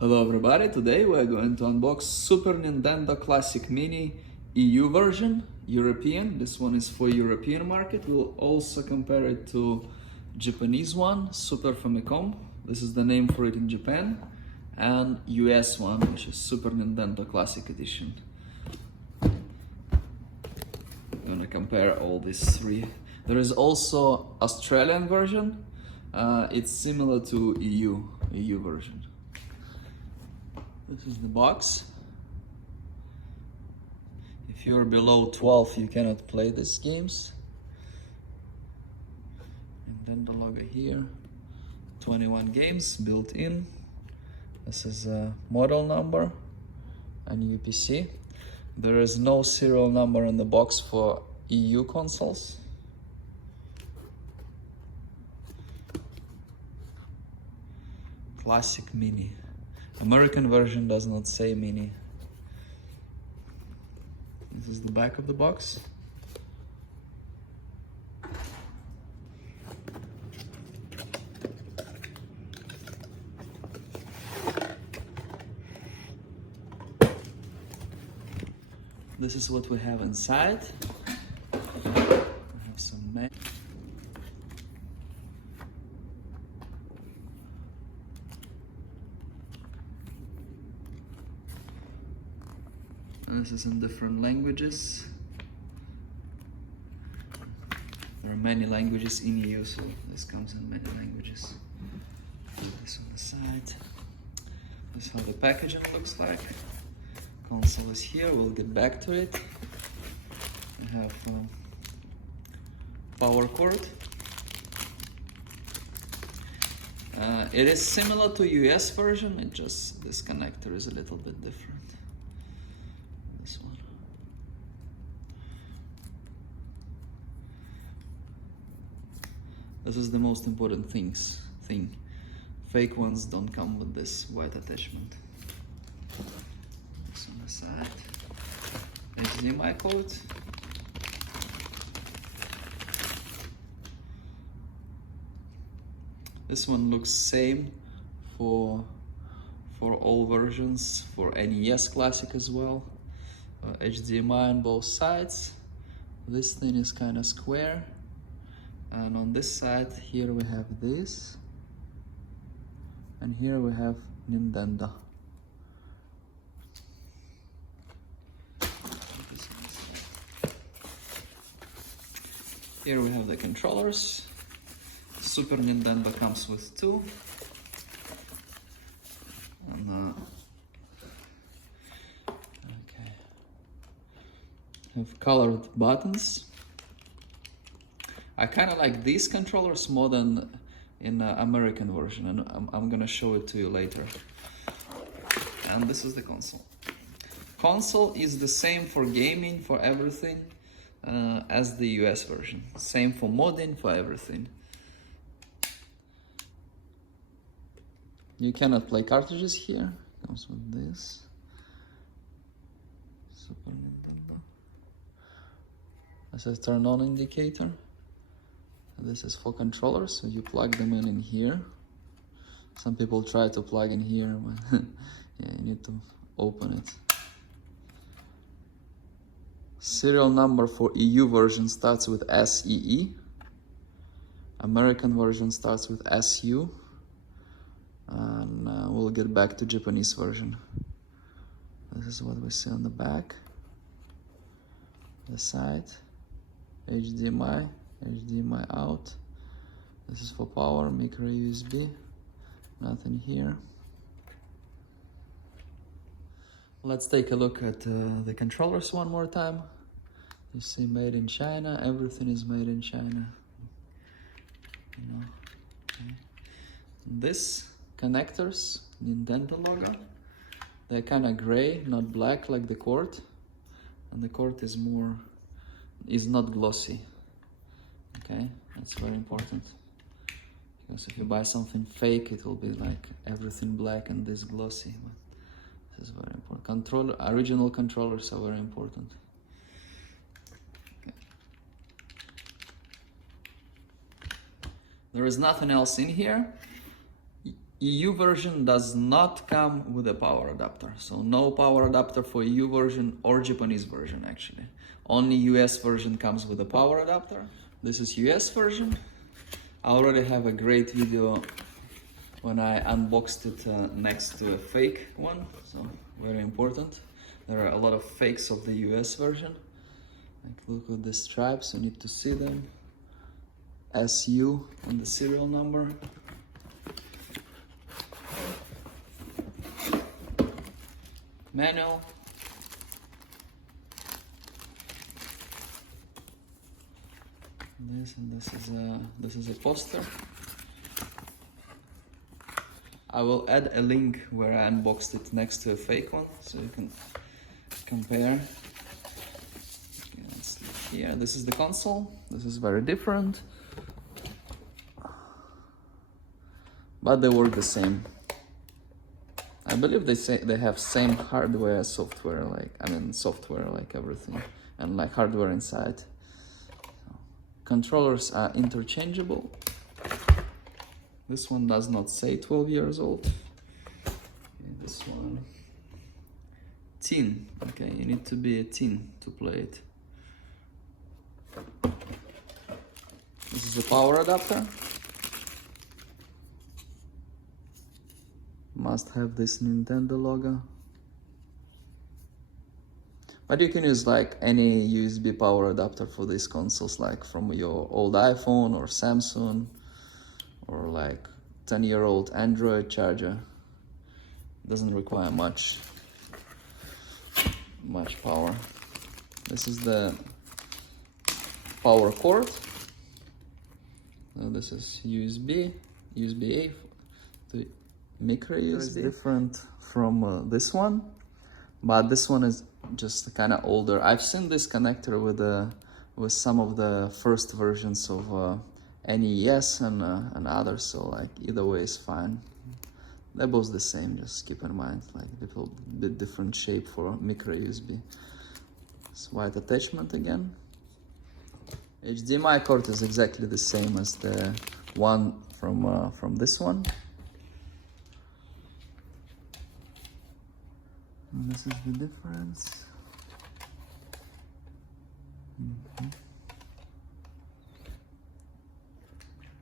Hello everybody, today we're going to unbox Super Nintendo Classic Mini EU version, European. This one is for European market. We'll also compare it to Japanese one, Super Famicom. This is the name for it in Japan. And US one, which is Super Nintendo Classic Edition. I'm gonna compare all these three. There is also Australian version. It's similar to EU version. This is the box. If you're below 12, you cannot play these games. And then the logo here. 21 games built in. This is a model number and UPC. There is no serial number in the box for EU consoles. Classic Mini. American version does not say Mini. This is the back of the box. This is what we have inside. We have some mail. And this is in different languages. There are many languages in EU, so this comes in many languages. This on the side. This is how the packaging looks like. Console is here, we'll get back to it. We have power cord. It is similar to US version, it just, this connector is a little bit different. This one. This is the most important thing. Fake ones don't come with this white attachment. This on the side. HDMI code. This one looks same for all versions, for NES Classic as well. HDMI on both sides. This thing is kind of square, and on this side here we have this, and here we have Nintendo. Here we have the controllers. Super Nintendo comes with two. And, okay. Have colored buttons. I kind of like these controllers more than in the American version, and I'm gonna show it to you later. And this is the console. Console is the same for gaming, for everything, as the US version. Same for modding, for everything. You cannot play cartridges here. Comes with this. Super Nintendo. This is turn on indicator. This is for controllers, so you plug them in here. Some people try to plug in here, but yeah, you need to open it. Serial number for EU version starts with SEE. American version starts with SU. And we'll get back to Japanese version. This is what we see on the back. The side. HDMI. HDMI out. This is for power, micro USB. Nothing here. Let's take a look at the controllers one more time. You see made in China. Everything is made in China. You know. Okay. This connectors, Nintendo logo. They're kind of gray, not black like the cord. And the cord is not glossy. Okay, that's very important. Because if you buy something fake, it will be like everything black and this glossy. But this is very important. Original controllers are very important. Okay. There is nothing else in here. EU version does not come with a power adapter. So no power adapter for EU version or Japanese version actually. Only US version comes with a power adapter. This is US version. I already have a great video when I unboxed it next to a fake one, so very important. There are a lot of fakes of the US version. Like, look at the stripes, you need to see them. SU on the serial number. Manual. This and this is a poster. I will add a link where I unboxed it next to a fake one, so you can compare. Okay, let's look here. This is the console. This is very different, but they work the same. I believe they say they have same hardware, software, software like everything, and like hardware inside. Controllers are interchangeable. This one does not say 12 years old. Okay, this one, teen. Okay, you need to be a teen to play it. This is a power adapter. Must have this Nintendo logo. But you can use like any USB power adapter for these consoles, like from your old iPhone or Samsung, or like 10-year-old Android charger. Doesn't require much power. This is the power cord. So this is USB-A to micro USB. It's different from this one, but this one is just kind of older. I've seen this connector with some of the first versions of NES and others, so like either way is fine. They're both the same, just keep in mind, like a little bit different shape for micro USB. It's white attachment again. HDMI cord is exactly the same as the one from this one. And this is the difference.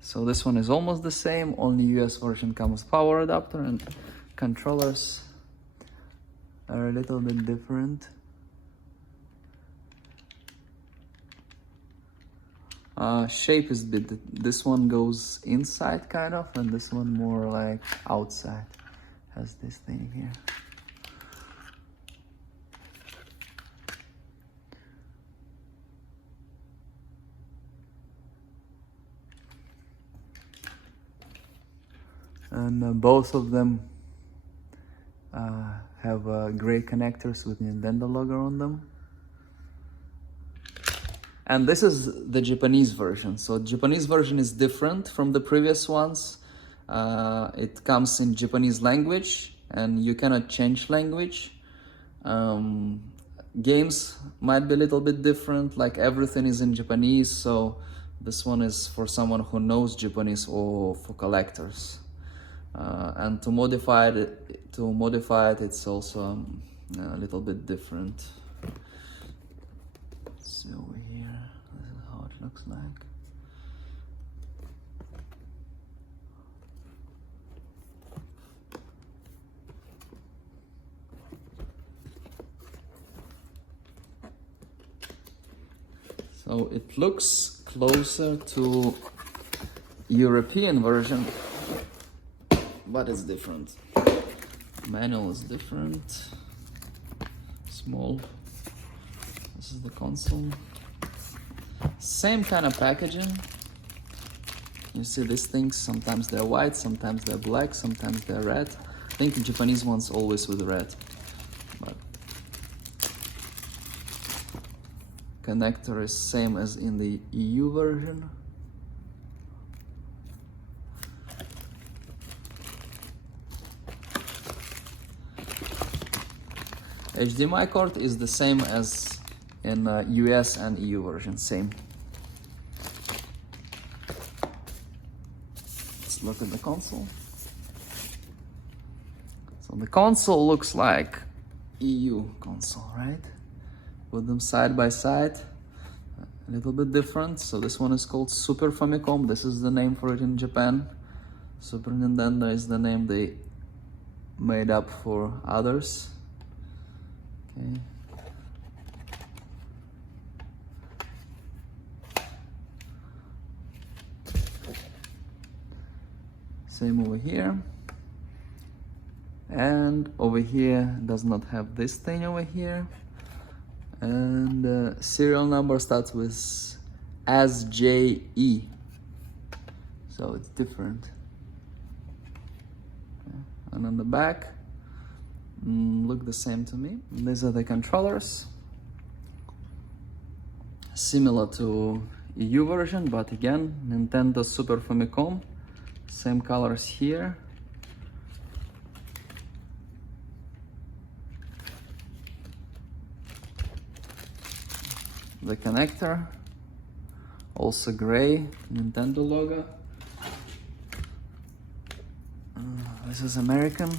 So this one is almost the same, only US version comes with power adapter, and controllers are a little bit different. Shape is this one goes inside kind of, and this one more like outside. Has this thing here. And both of them have gray connectors with Nintendo logo on them. And this is the Japanese version. So Japanese version is different from the previous ones. It comes in Japanese language, and you cannot change language. Games might be a little bit different, like everything is in Japanese, so this one is for someone who knows Japanese or for collectors. And to modify it, it's also a little bit different. So over here, this is how it looks like. So it looks closer to European version, but it's different. Manual is different. Small. This is the console. Same kind of packaging. You see these things, sometimes they're white, sometimes they're black, sometimes they're red. I think the Japanese one's always with red. But connector is same as in the EU version. HDMI cord is the same as in US and EU version, same. Let's look at the console. So the console looks like EU console, right? Put them side by side, a little bit different. So this one is called Super Famicom. This is the name for it in Japan. Super Nintendo is the name they made up for others. Okay. Same over here. And over here does not have this thing over here. And the serial number starts with SJE. So it's different. Okay. And on the back, look the same to me. These are the controllers. Similar to EU version, but again, Nintendo Super Famicom. Same colors here. The connector, also gray, Nintendo logo. This is American.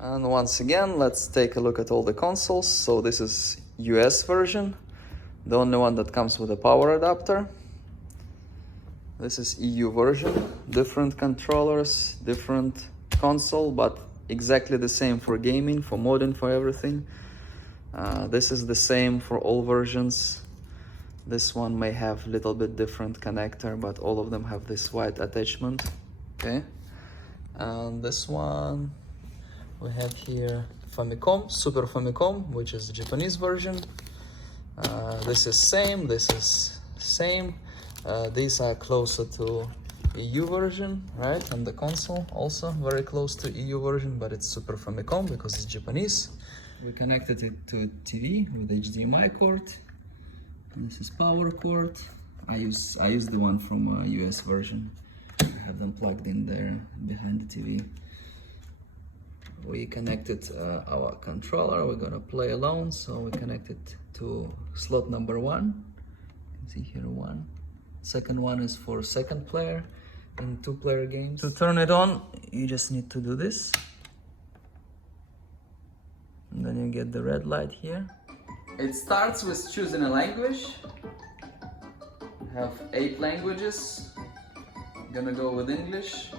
And once again, let's take a look at all the consoles. So this is US version, the only one that comes with a power adapter. This is EU version, different controllers, different console, but exactly the same for gaming, for modding, for everything. This is the same for all versions. This one may have a little bit different connector, but all of them have this white attachment. Okay, and this one, we have here Famicom, Super Famicom, which is the Japanese version. This is same, this is same. These are closer to EU version, right? And the console also very close to EU version, but it's Super Famicom because it's Japanese. We connected it to TV with HDMI cord. And this is power cord. I use the one from US version. I have them plugged in there behind the TV. We connected our controller. We're gonna play alone, so we connected to slot number 1. You can see here 1. Second one is for second player in 2-player games. To turn it on, you just need to do this. And then you get the red light here. It starts with choosing a language. We have 8 languages. I'm gonna go with English.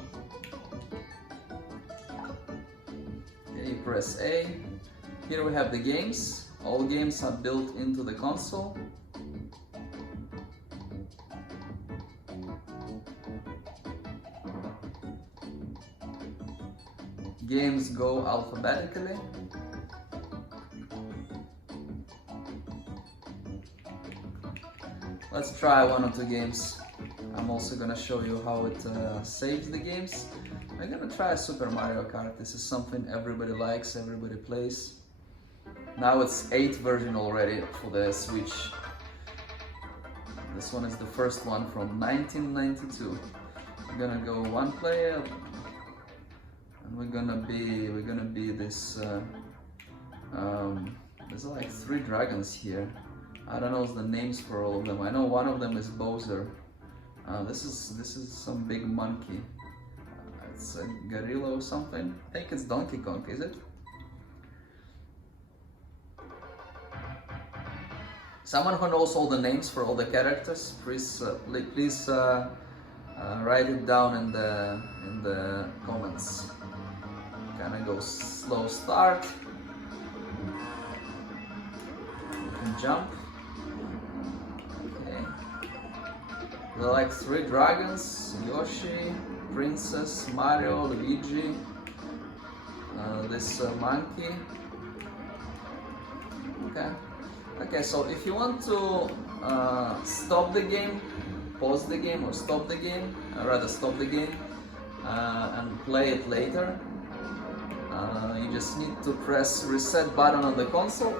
Okay, you press A. Here we have the games. All games are built into the console. Games go alphabetically. Let's try 1 or 2 games. I'm also gonna show you how it saves the games. I'm gonna try Super Mario Kart. This is something everybody likes, everybody plays. Now it's 8th version already for the Switch. This one is the first one from 1992. I'm gonna go 1 player. And we're gonna be this there's like 3 dragons here. I don't know the names for all of them. I know one of them is Bowser. This is some big monkey. It's a gorilla or something. I think it's Donkey Kong, is it? Someone who knows all the names for all the characters, please write it down in the comments. Gonna go slow start. You can jump. Okay. There are like 3 dragons: Yoshi, Princess, Mario, Luigi, this monkey. Okay. Okay, so if you want to stop the game, pause the game or stop the game, rather stop the game and play it later, you just need to press reset button on the console.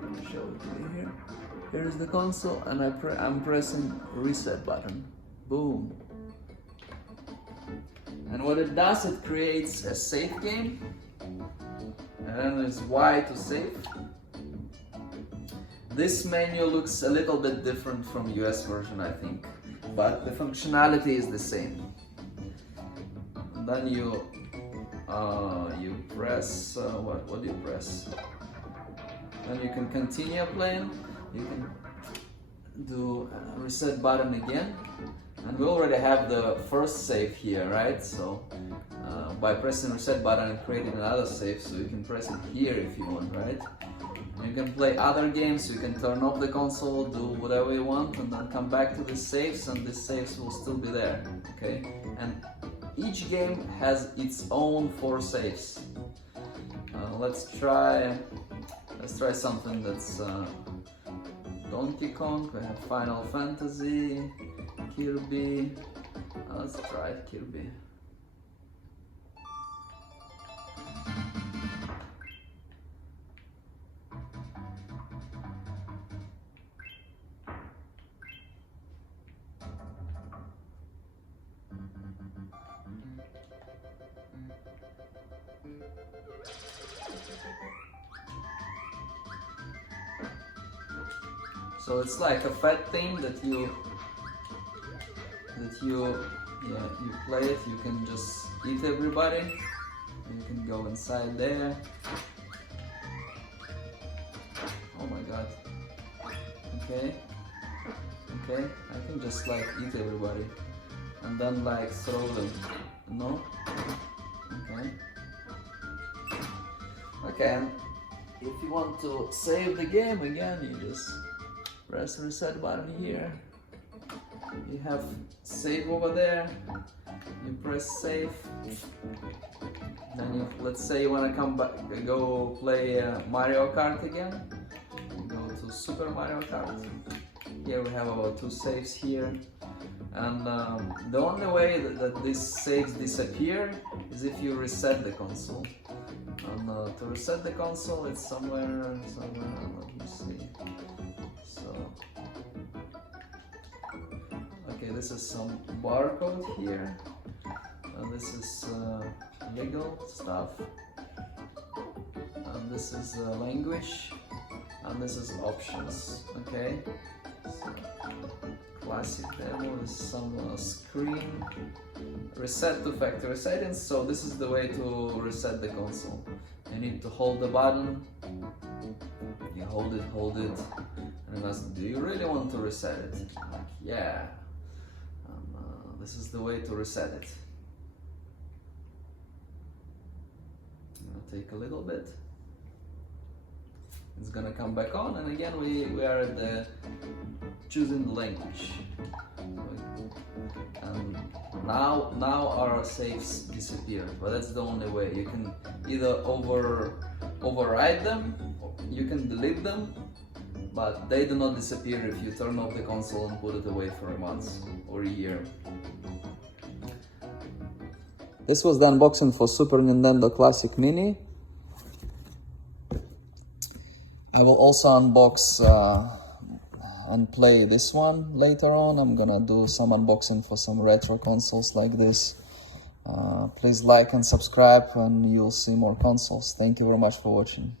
Let me show it to you here. Here's the console and I'm pressing reset button. Boom. And what it does, it creates a save game, and then there's Y to save. This menu looks a little bit different from US version, I think, but the functionality is the same. And then you press, what do you press? Then you can continue playing, you can do a reset button again, and we already have the first save here, right? So by pressing reset button and creating another save, so you can press it here if you want, right? You can play other games, you can turn off the console, do whatever you want, and then come back to the saves, and the saves will still be there, okay? And each game has its own 4 saves. Let's try something that's Donkey Kong. We have Final Fantasy, Kirby. Let's try Kirby. So it's like a fat thing that you play it, you can just eat everybody, you can go inside there. Oh my god. Okay, I can just like eat everybody and then like throw them, no? Okay, and if you want to save the game again, you just press the reset button here. You have save over there. You press save. Then let's say you want to come back, go play Mario Kart again. You go to Super Mario Kart. Here we have about 2 saves here. And the only way that these saves disappear is if you reset the console. And to reset the console, it's somewhere. Let me see. Okay, this is some barcode here, and this is legal stuff, and this is language, and this is options. Okay, so, classic demo is some screen, reset to factory settings. So this is the way to reset the console. You need to hold the button, you hold it, and it asks, do you really want to reset it? Like, yeah. This is the way to reset it. It'll take a little bit. It's gonna come back on, and again we are at the choosing the language. And now our saves disappear, but that's the only way. You can either override them, you can delete them, but they do not disappear if you turn off the console and put it away for a month or a year. This was the unboxing for Super Nintendo Classic Mini. I will also unbox and play this one later on. I'm gonna do some unboxing for some retro consoles like this. Please like and subscribe, and you'll see more consoles. Thank you very much for watching.